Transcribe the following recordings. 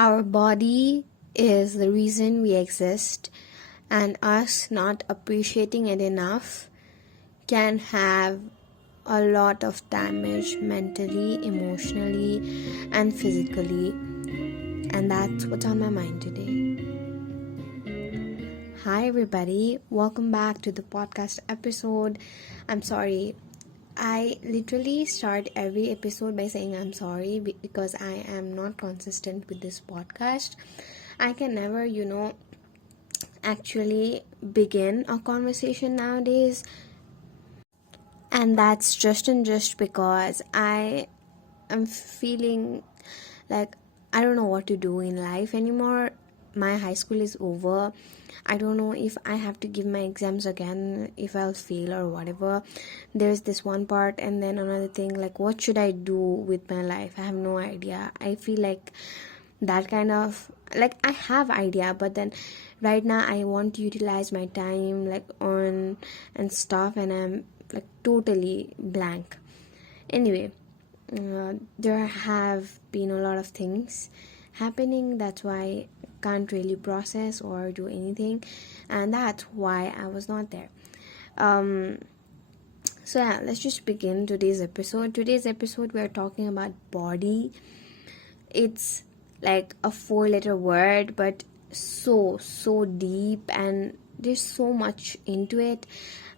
Our body is the reason we exist, and us not appreciating it enough can have a lot of damage mentally, emotionally, and physically. And that's what's on my mind today. Hi, everybody. Welcome back to the podcast episode. I'm sorry. I literally start every episode by saying I'm sorry because I am not consistent with this podcast. I can never, actually begin a conversation nowadays. And that's just because I am feeling like I don't know what to do in life anymore. My high school is over. I don't know if I have to give my exams again, if I'll fail or whatever. There's this one part, and then another thing, like what should I do with my life? I have no idea. I feel like that kind of, like, I have idea, but then right now I want to utilize my time like on and stuff, and I'm like totally blank. Anyway, there have been a lot of things happening, that's why I can't really process or do anything, and that's why I was not there. So yeah, let's just begin today's episode. We're talking about body. It's like a 4-letter word, but so deep, and there's so much into it.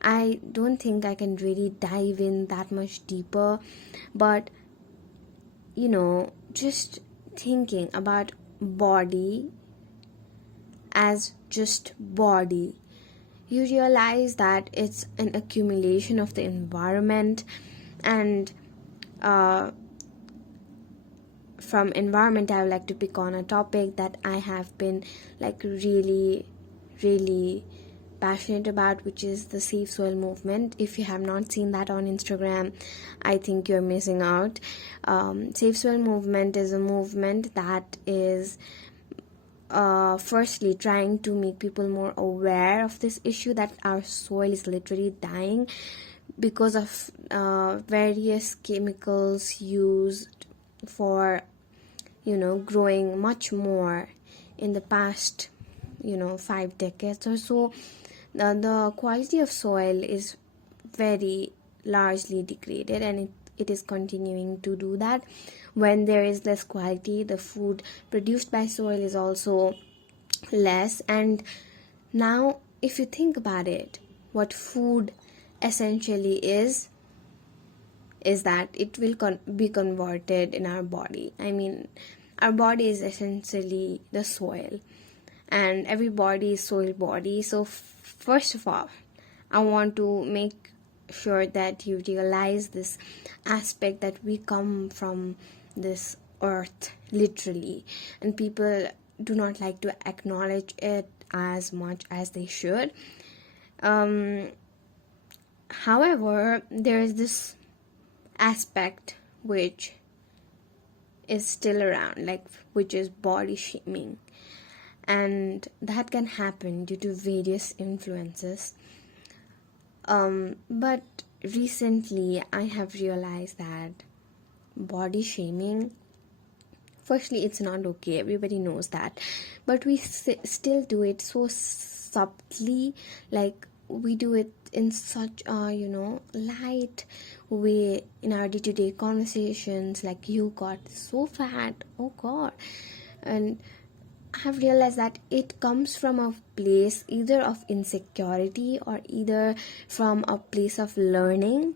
I don't think I can really dive in that much deeper, but just thinking about body as just body, you realize that it's an accumulation of the environment, and from environment I would like to pick on a topic that I have been like really passionate about, which is the safe soil movement. If you have not seen that on Instagram, I think you're missing out. Safe soil movement is a movement that is firstly trying to make people more aware of this issue, that our soil is literally dying because of various chemicals used for growing much more in the past 5 decades or so. The quality of soil is very largely degraded, and it is continuing to do that. When there is less quality, the food produced by soil is also less. And now if you think about it, what food essentially is that it will be converted in our body. I mean, our body is essentially the soil, and every body is soil body. So first of all, I want to make sure that you realize this aspect, that we come from this earth literally, and people do not like to acknowledge it as much as they should. However, there is this aspect which is still around, like, which is body shaming, and that can happen due to various influences. But recently I have realized that body shaming, firstly, it's not okay, everybody knows that, but we still do it so subtly. Like, we do it in such a light way in our day-to-day conversations, like, you got so fat, oh god. And I have realized that it comes from a place either of insecurity or either from a place of learning.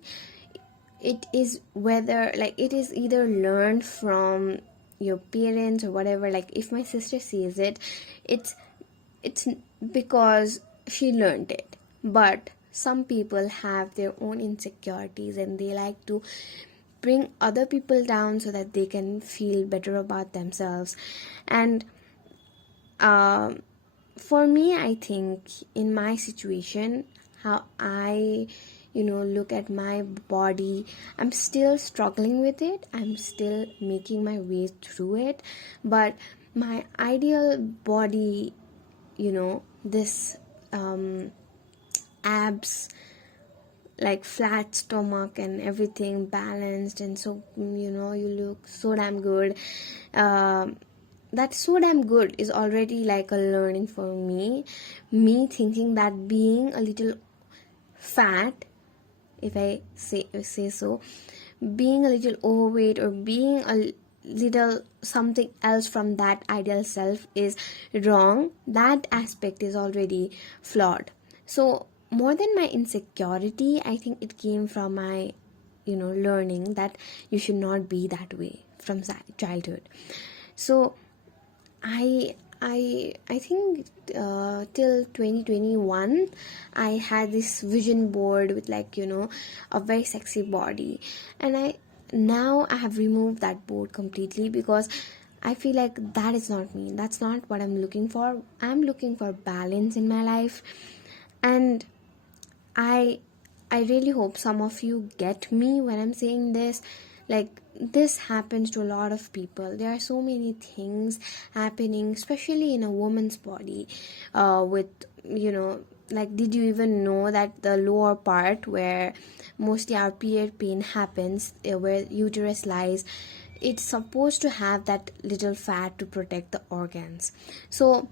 It is either learned from your parents or whatever. Like, if my sister sees it, it's because she learned it. But some people have their own insecurities, and they like to bring other people down so that they can feel better about themselves. And for me, I think in my situation, how I look at my body, I'm still struggling with it, I'm still making my way through it. But my ideal body, this abs, like flat stomach and everything balanced, and so you look so damn good. that's so damn good is already like a learning for me thinking that being a little fat, if I say so, being a little overweight or being a little something else from that ideal self is wrong. That aspect is already flawed. So more than my insecurity, I think it came from my learning that you should not be that way from childhood. So I think till 2021 I had this vision board with a very sexy body, and I have removed that board completely because I feel like that is not me. That's not what I'm looking for. I'm looking for balance in my life, and I I really hope some of you get me when I'm saying this. Like, this happens to a lot of people. There are so many things happening, especially in a woman's body. With like, did you even know that the lower part where mostly our period pain happens, where uterus lies, it's supposed to have that little fat to protect the organs. So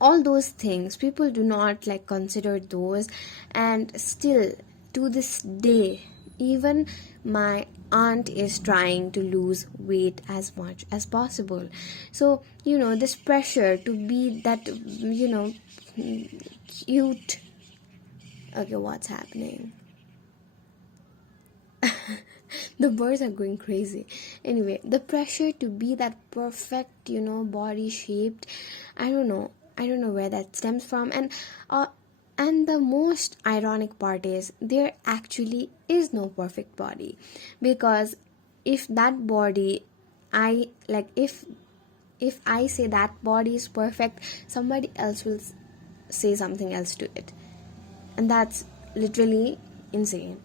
all those things people do not like consider those, and still to this day even my aunt is trying to lose weight as much as possible. So this pressure to be that cute. Okay, what's happening? The birds are going crazy. Anyway, the pressure to be that perfect body shaped, I don't know where that stems from. And the most ironic part is there actually is no perfect body, because if that body, I like if I say that body is perfect, somebody else will say something else to it, and that's literally insane.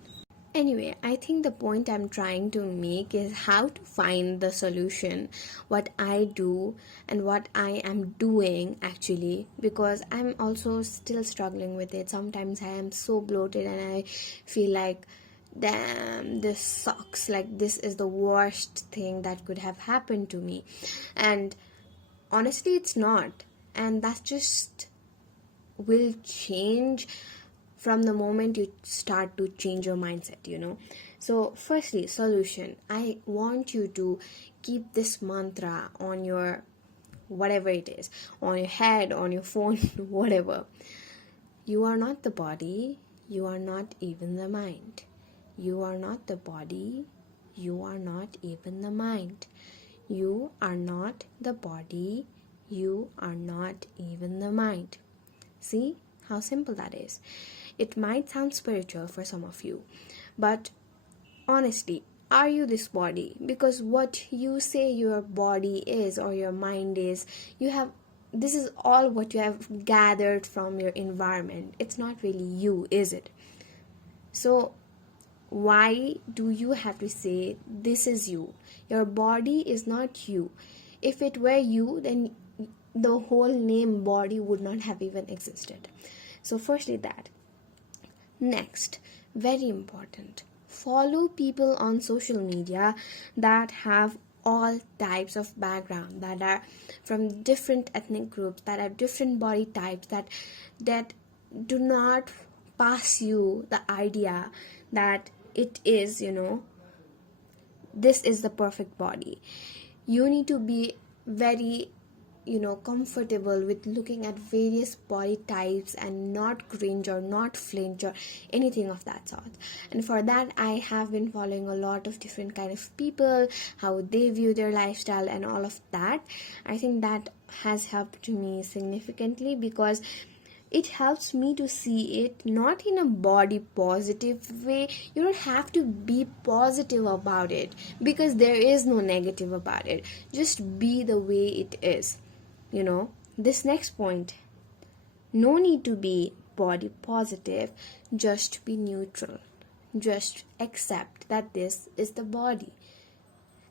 Anyway, I think the point I'm trying to make is how to find the solution, what I do and what I am doing actually, because I'm also still struggling with it. Sometimes I am so bloated and I feel like, damn, this sucks. Like, this is the worst thing that could have happened to me. And honestly, it's not. And that just will change from the moment you start to change your mindset. So firstly, solution, I want you to keep this mantra on your whatever it is, on your head, on your phone, whatever. You are not the body, you are not even the mind. You are not the body, you are not even the mind. You are not the body, you are not even the mind. See how simple that is? It might sound spiritual for some of you, but honestly, are you this body? Because what you say your body is or your mind is, this is all what you have gathered from your environment. It's not really you, is it? So why do you have to say this is you? Your body is not you. If it were you, then the whole name body would not have even existed. So firstly, that. Next, very important, follow people on social media that have all types of background, that are from different ethnic groups, that have different body types, that do not pass you the idea that it is this is the perfect body. You need to be very comfortable with looking at various body types and not cringe or not flinch or anything of that sort. And for that, I have been following a lot of different kind of people, how they view their lifestyle and all of that. I think that has helped me significantly, because it helps me to see it not in a body positive way. You don't have to be positive about it, because there is no negative about it. Just be the way it is. This next point, no need to be body positive, just be neutral. Just accept that this is the body.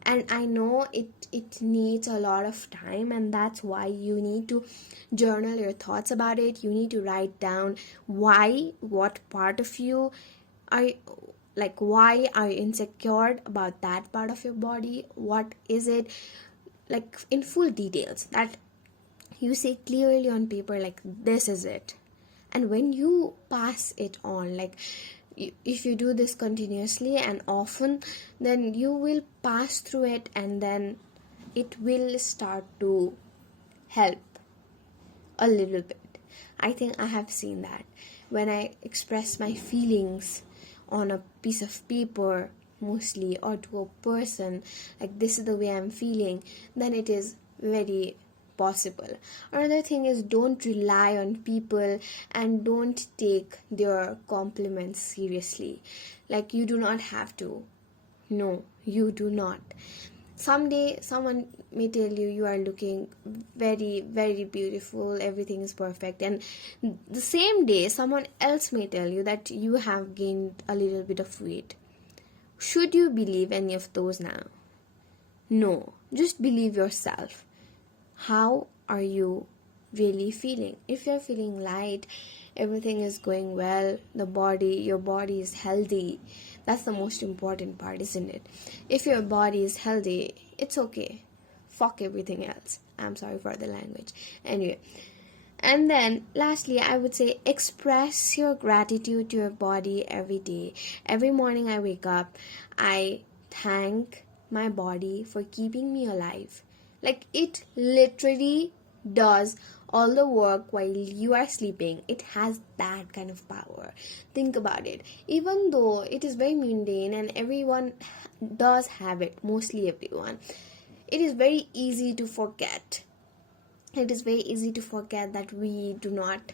And I know it needs a lot of time, and that's why you need to journal your thoughts about it. You need to write down what part of you are, like, why are you insecure about that part of your body, what is it, like in full details, that you say clearly on paper, like this is it. And when you pass it on, like if you do this continuously and often, then you will pass through it, and then it will start to help a little bit. I think I have seen that when I express my feelings on a piece of paper mostly, or to a person, like this is the way I'm feeling, then it is very possible. Another thing is, don't rely on people and don't take their compliments seriously. Like, you do not have to. No, you do not. Someday someone may tell you you are looking very, very beautiful, everything is perfect, and the same day someone else may tell you that you have gained a little bit of weight. Should you believe any of those now? No, just believe yourself. How are you really feeling? If you're feeling light, everything is going well, your body is healthy, that's the most important part, isn't it? If your body is healthy, it's okay. Fuck everything else. I'm sorry for the language. Anyway, and then lastly, I would say, express your gratitude to your body every day. Every morning I wake up, I thank my body for keeping me alive. Like, it literally does all the work while you are sleeping. It has that kind of power. Think about it. Even though it is very mundane and everyone does have it, mostly everyone, it is very easy to forget. It is very easy to forget that we do not,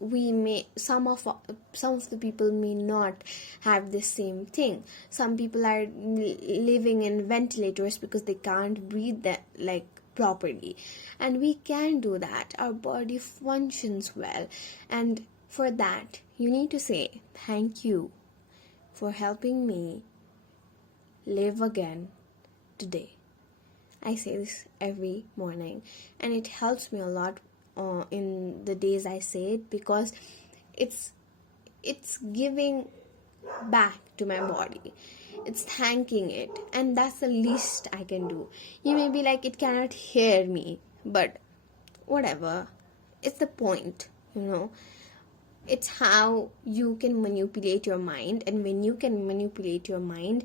we may, some of the people may not have the same thing. Some people are living in ventilators because they can't breathe that like properly, and we can do that. Our body functions well, and for that you need to say thank you for helping me live again today. I say this every morning, and it helps me a lot in the days I say it, because it's giving back to my body. It's thanking it, and that's the least I can do. You may be like, it cannot hear me, but whatever. It's the point, It's how you can manipulate your mind, and when you can manipulate your mind,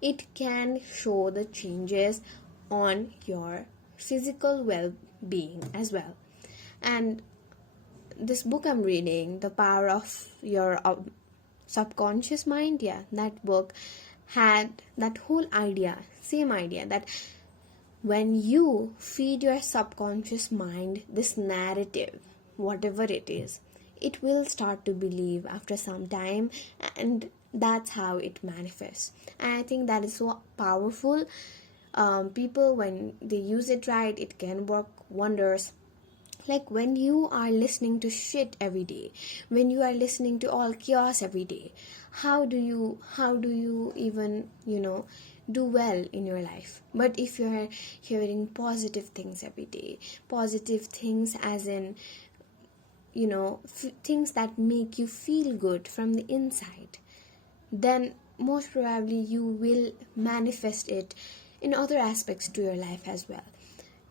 it can show the changes on your physical well-being as well. And this book I'm reading, The Power of Your Subconscious Mind, that book had that whole same idea, that when you feed your subconscious mind this narrative, whatever it is, it will start to believe after some time, and that's how it manifests. And I think that is so powerful. People, when they use it right, it can work wonders. Like, when you are listening to shit every day, when you are listening to all chaos every day, how do you even do well in your life? But if you are hearing positive things every day, positive things as in things that make you feel good from the inside, then most probably you will manifest it in other aspects to your life as well.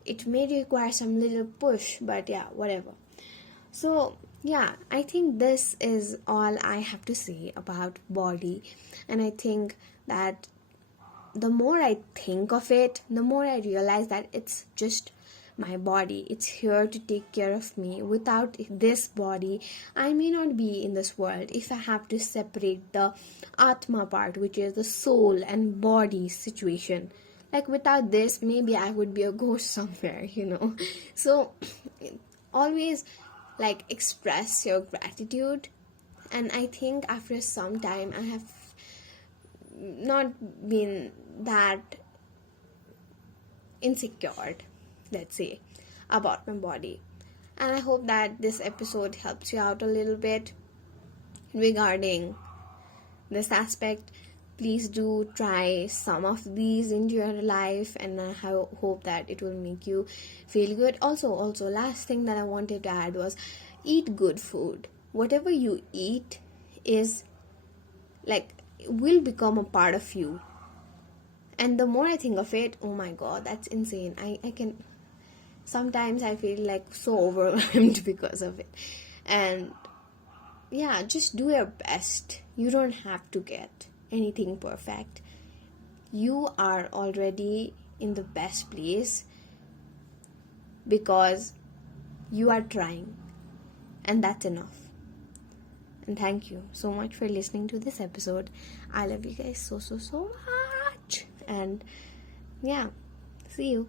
It may require some little push, but whatever. So I think this is all I have to say about body. And I think that the more I think of it, the more I realize that it's just my body. It's here to take care of me. Without this body, I may not be in this world. If I have to separate the Atma part, which is the soul and body situation, like, without this, maybe I would be a ghost somewhere, So always, like, express your gratitude. And I think after some time, I have not been that insecure, let's say, about my body. And I hope that this episode helps you out a little bit regarding this aspect. Please do try some of these into your life, and I hope that it will make you feel good. Also, last thing that I wanted to add was, eat good food. Whatever you eat is like, will become a part of you. And the more I think of it, oh my god, that's insane. I can, sometimes I feel like so overwhelmed because of it. And yeah, just do your best. You don't have to get anything perfect. You are already in the best place because you are trying, and that's enough. And thank you so much for listening to this episode. I love you guys so much. And yeah, see you.